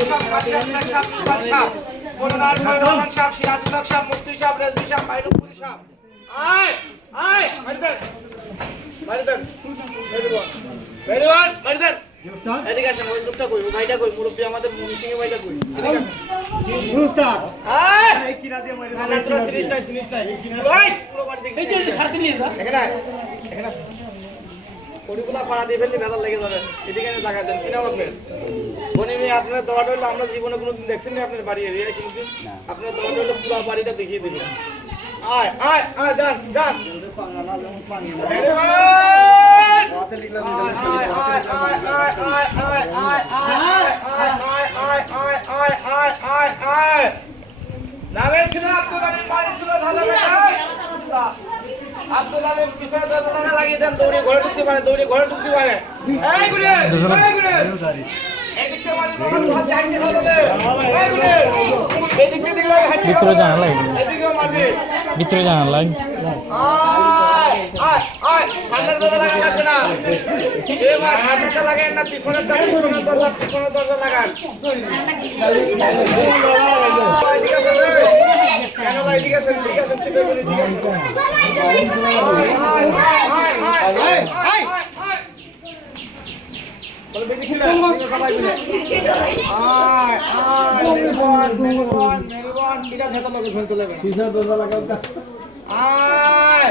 সাহেব মাতিয়ার শেখ সাহেব ইরফান সাহেব মনোনার রহমান সাহেব সিরাজুল হক সাহেব মুফতি সাহেব রেজভি সাহেব বাইনুপুরি সাহেব আয় আয় মারিদান ভেরিওয়ান মারিদান এদিকে আসেন ওই লোকটা কই ওই ভাইটা কই মুরব্বি আমাদের মুনিসিং এর ভাইটা কই সুস্তাদ আয় এই কিনা দিয়ে মারি না তোরা সিরিজ নাই ওই পুরো বাড়ি দেখি এই যে সাথে নিয়ে যা এখানে পরিগুলা পাড়া দিয়ে ফেললে বেদাল লেগে যাবে এদিকে এনে জায়গা দেন কিনা আপনি বনিমি আপনার দোয়াটা হইলো আমরা জীবনে কোনোদিন দেখছেন না আপনার বাড়ি এরিয়া কোনোদিন আপনার দোয়াটা হইলো পুরো বাড়িটা দেখিয়ে দেবেন আয় আয় আয় যান যান হাতে লিখলাম নামে ছিল আব্দুল আলীম বাড়ি ছিল ধালা বেটা আব্দুল আলীম পিছনে দরজা লাগিয়ে দেন দৌড়ে ঘরে ঢুকতে পারে এই গুলে এদিকে মারি মোহাম্মদ হাতে হাঁটতে হবে এই গুলে এদিকে দিকে লাগে হাঁটতে ভিতরে জানা লাগে এদিকে মারবে ভিতরে জানা লাগে আয় সামনের দরজা লাগা লাগবে না এবার সামনেটা লাগান না পিছনের দরজা লাগান এদিকে আসেন কেন ভাই এদিকে আসেন সিধা করে এদিকে আসেন আয় বল বেদিছিলা সবাই মিলে মেরুবান এটা ছেতা লাগে ফেলতে লাগে পিছনে দরজা লাগাও আয়